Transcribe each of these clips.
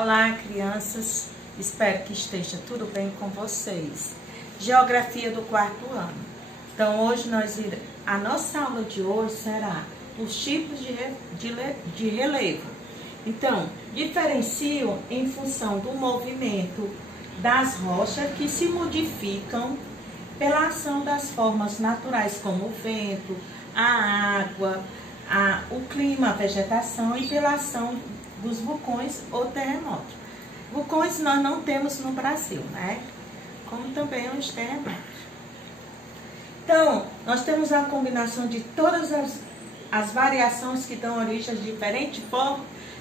Olá, crianças, espero que esteja tudo bem com vocês. Geografia do quarto ano. Então, hoje a nossa aula de hoje será os tipos de relevo. Então, diferenciam em função do movimento das rochas que se modificam pela ação das formas naturais, como o vento, a água, o clima, a vegetação e pela ação dos vulcões ou terremotos. Vulcões nós não temos no Brasil, né? Como também os terremotos. Então, nós temos a combinação de todas as variações que dão origem a diferentes formas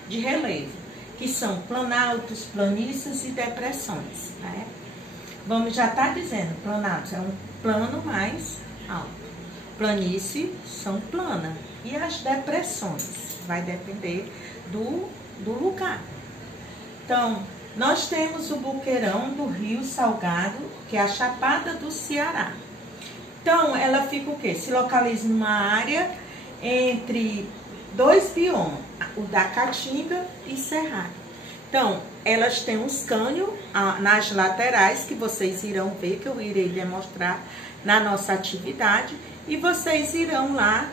de relevo, que são planaltos, planícies e depressões, né? Vamos já estar dizendo, planaltos é um plano mais alto. Planície são planas. E as depressões vai depender do lugar. Então, nós temos o boqueirão do Rio Salgado, que é a Chapada do Ceará. Então, ela fica o quê? Se localiza numa área entre dois biomas, o da Caatinga e Cerrado. Então, elas têm uns cânions nas laterais, que vocês irão ver, que eu irei demonstrar na nossa atividade, e vocês irão lá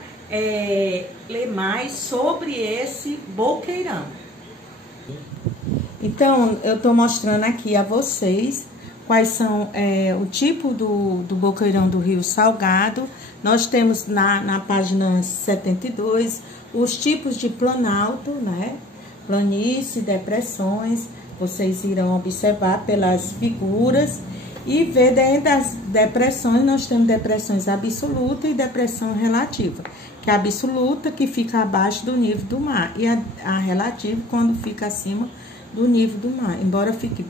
ler mais sobre esse boqueirão. Então, eu estou mostrando aqui a vocês quais são o tipo do boqueirão do Rio Salgado. Nós temos na página 72 os tipos de planalto, né? Planície, depressões. Vocês irão observar pelas figuras e ver dentro das depressões, nós temos depressões absoluta e depressão relativa. Que é a absoluta, que fica abaixo do nível do mar, e a relativa, quando fica acima do nível do mar, embora fique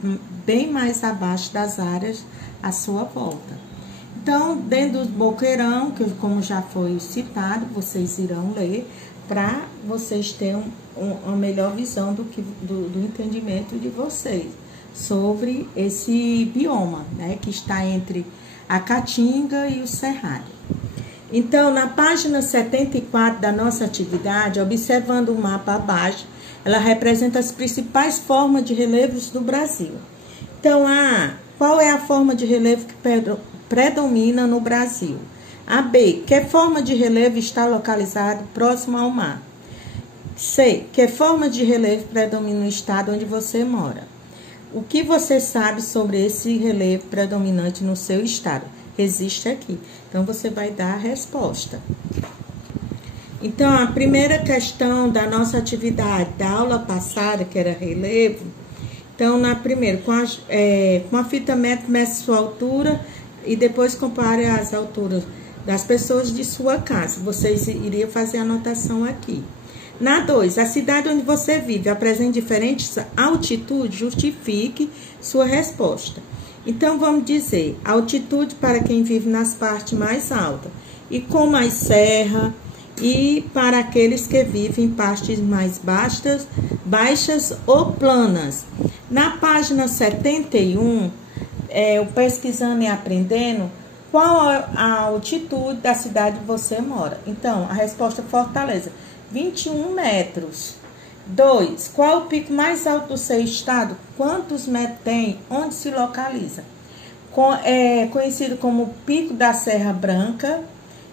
bem mais abaixo das áreas à sua volta. Então, dentro do boqueirão, que como já foi citado, vocês irão ler, para vocês terem uma melhor visão do entendimento de vocês sobre esse bioma, né, que está entre a Caatinga e o Cerrado. Então, na página 74 da nossa atividade, observando o mapa abaixo, ela representa as principais formas de relevos do Brasil. Então, qual é a forma de relevo que predomina no Brasil? A B, que forma de relevo está localizado próximo ao mar? C, que forma de relevo predomina no estado onde você mora? O que você sabe sobre esse relevo predominante no seu estado? Existe aqui. Então, você vai dar a resposta. Então, a primeira questão da nossa atividade da aula passada, que era relevo, então, na primeira, com a fita métrica, meça sua altura e depois compare as alturas das pessoas de sua casa. Vocês iriam fazer a anotação aqui. Na 2, a cidade onde você vive apresenta diferentes altitudes, justifique sua resposta. Então, vamos dizer, altitude para quem vive nas partes mais altas, e com mais serra, e para aqueles que vivem em partes mais baixas ou planas. Na página 71, o Pesquisando e Aprendendo, qual a altitude da cidade onde você mora? Então, a resposta é Fortaleza, 21 metros. 2. Qual o pico mais alto do seu estado? Quantos metros tem? Onde se localiza? Conhecido como Pico da Serra Branca,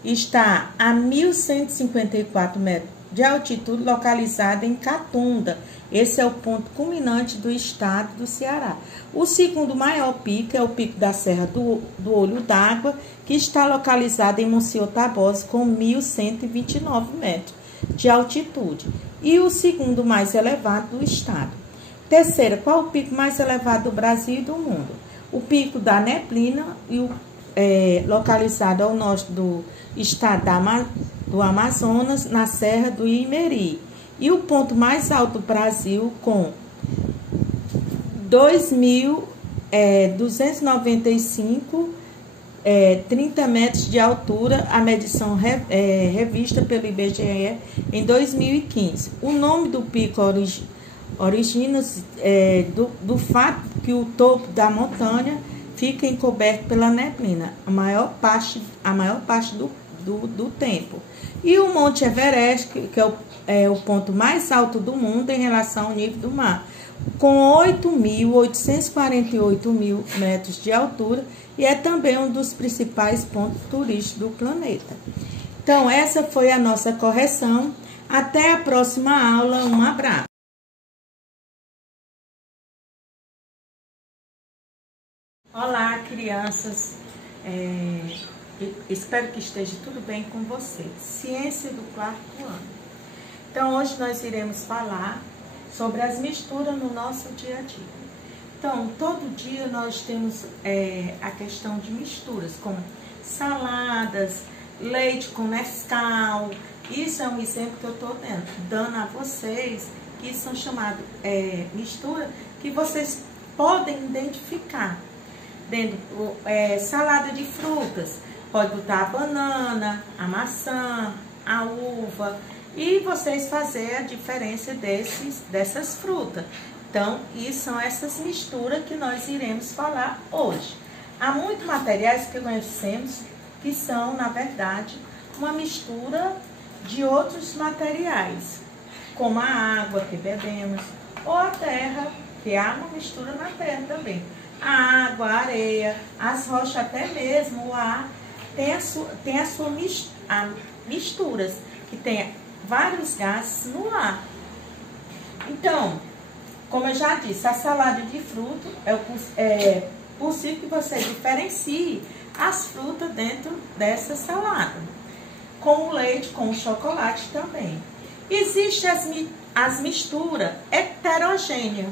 está a 1.154 metros de altitude, localizado em Catunda. Esse é o ponto culminante do estado do Ceará. O segundo maior pico é o Pico da Serra do Olho d'Água, que está localizado em Monsenhor Tabosa, com 1.129 metros de altitude. E o segundo mais elevado do estado. Terceira, qual o pico mais elevado do Brasil e do mundo? O Pico da Neblina, localizado ao norte do estado do Amazonas, na Serra do Imeri. E o ponto mais alto do Brasil, com 2.295 30 metros de altura, a medição revista pelo IBGE em 2015. O nome do pico origina-se do fato que o topo da montanha fica encoberto pela neblina a maior parte do tempo. E o Monte Everest, que é o ponto mais alto do mundo em relação ao nível do mar. com 8.848 metros de altura e é também um dos principais pontos turísticos do planeta. Então, essa foi a nossa correção. Até a próxima aula. Um abraço. Olá, crianças. Espero que esteja tudo bem com vocês. Ciência do quarto ano. Então, hoje nós iremos falar sobre as misturas no nosso dia a dia. Então, todo dia nós temos a questão de misturas, como saladas, leite com Nescau. Isso é um exemplo que eu estou dando a vocês, que são chamadas misturas que vocês podem identificar. Dentro salada de frutas, pode botar a banana, a maçã, a uva, e vocês fazer a diferença dessas frutas. Então, são essas misturas que nós iremos falar hoje. Há muitos materiais que conhecemos que são, na verdade, uma mistura de outros materiais, como a água que bebemos, ou a terra, que há uma mistura na terra também. A água, a areia, as rochas, até mesmo o ar, tem a sua misturas, que tem vários gases no ar. Então, como eu já disse, a salada de fruta é possível que você diferencie as frutas dentro dessa salada, com o leite, com o chocolate também. Existem as misturas heterogêneas.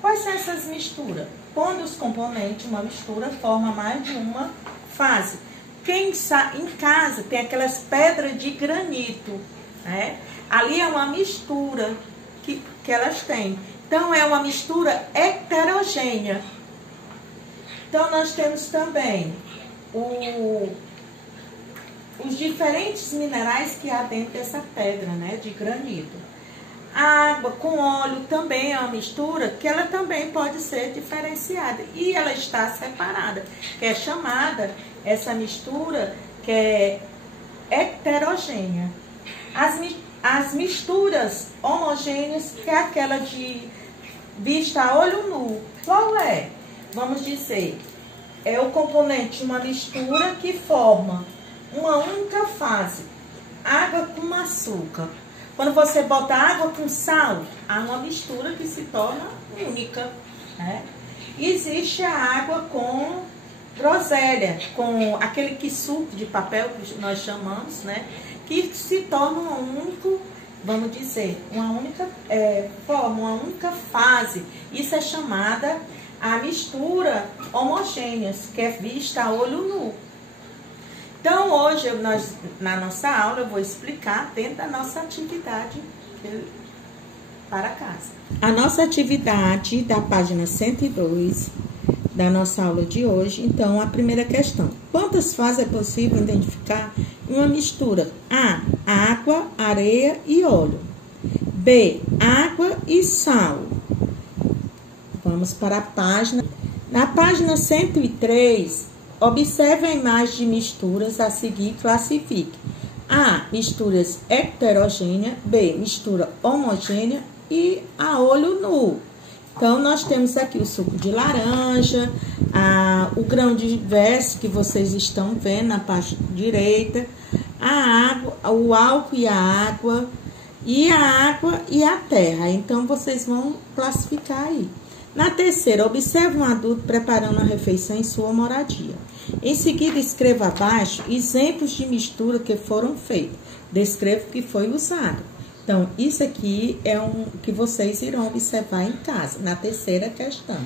Quais são essas misturas? Quando os componentes, uma mistura, forma mais de uma fase. Quem em casa tem aquelas pedras de granito, né? Ali é uma mistura que elas têm. Então, é uma mistura heterogênea. Então, nós temos também os diferentes minerais que há dentro dessa pedra, né, de granito. A água com óleo também é uma mistura que ela também pode ser diferenciada. E ela está separada, que é chamada, essa mistura, que é heterogênea. As misturas homogêneas, que é aquela de vista a olho nu. Qual é? Vamos dizer, é o componente de uma mistura que forma uma única fase. Água com açúcar. Quando você bota água com sal, há uma mistura que se torna única, né? Existe a água com groselha, com aquele suco de papel que nós chamamos, né? Que se torna um único, vamos dizer, uma única forma, uma única fase. Isso é chamada a mistura homogênea, que é vista a olho nu. Então, hoje, na nossa aula, eu vou explicar dentro da nossa atividade para casa. A nossa atividade da página 102 da nossa aula de hoje. Então, a primeira questão. Quantas fases é possível identificar em uma mistura? A, água, areia e óleo. B, água e sal. Vamos para a página. Na página 103... observe a imagem de misturas a seguir e classifique. A, misturas heterogêneas. B, mistura homogênea. E a olho nu. Então, nós temos aqui o suco de laranja, o grão de verso que vocês estão vendo na parte direita, a água, o álcool e a água e a terra. Então, vocês vão classificar aí. Na terceira, observe um adulto preparando a refeição em sua moradia. Em seguida, escreva abaixo exemplos de mistura que foram feitos. Descreva o que foi usado. Então, isso aqui é que vocês irão observar em casa, na terceira questão.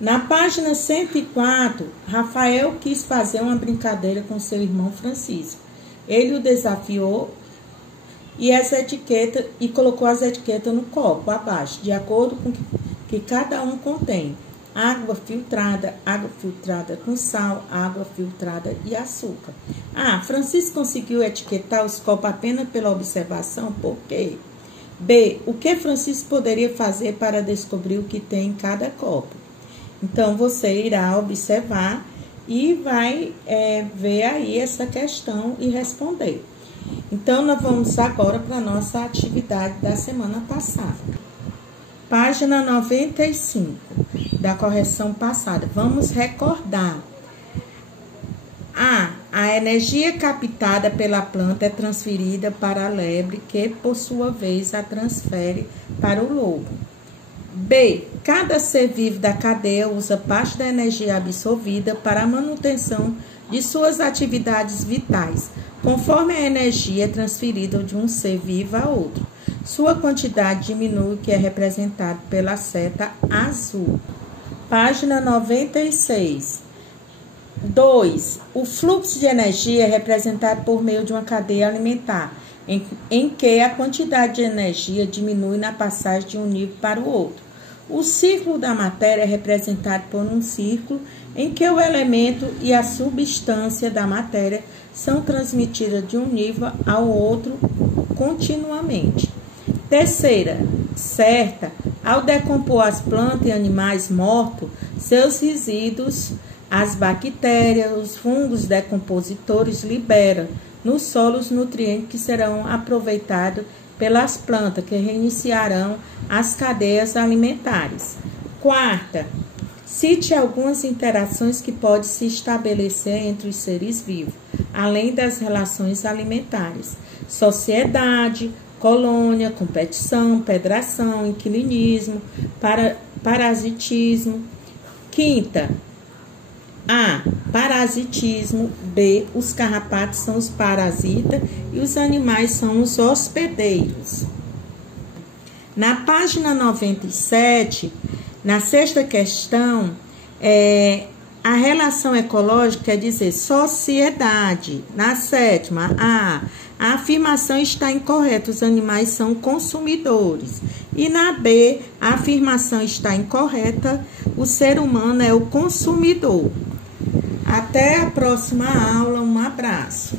Na página 104, Rafael quis fazer uma brincadeira com seu irmão Francisco. Ele o desafiou e colocou as etiquetas no copo abaixo, de acordo com o que cada um contém. Água filtrada com sal, água filtrada e açúcar. A, Francisco conseguiu etiquetar os copos apenas pela observação, por quê? B, o que Francisco poderia fazer para descobrir o que tem em cada copo? Então, você irá observar e vai ver aí essa questão e responder. Então, nós vamos agora para a nossa atividade da semana passada. Página 95 da correção passada. Vamos recordar. A energia captada pela planta é transferida para a lebre, que, por sua vez, a transfere para o lobo. B. Cada ser vivo da cadeia usa parte da energia absorvida para a manutenção de suas atividades vitais, conforme a energia é transferida de um ser vivo a outro. Sua quantidade diminui, que é representado pela seta azul. Página 96. 2. O fluxo de energia é representado por meio de uma cadeia alimentar, em que a quantidade de energia diminui na passagem de um nível para o outro. O ciclo da matéria é representado por um círculo em que o elemento e a substância da matéria são transmitidas de um nível ao outro continuamente. Terceira, certa, ao decompor as plantas e animais mortos, seus resíduos, as bactérias, os fungos decompositores liberam no solo os nutrientes que serão aproveitados pelas plantas, que reiniciarão as cadeias alimentares. Quarta, cite algumas interações que podem se estabelecer entre os seres vivos, além das relações alimentares: sociedade, colônia, competição, pedração, inquilinismo, parasitismo. Quinta, A. Parasitismo. B. Os carrapatos são os parasitas e os animais são os hospedeiros. Na página 97, na sexta questão, a relação ecológica quer dizer sociedade. Na sétima, A afirmação está incorreta, os animais são consumidores. E na B, a afirmação está incorreta, o ser humano é o consumidor. Até a próxima aula, um abraço.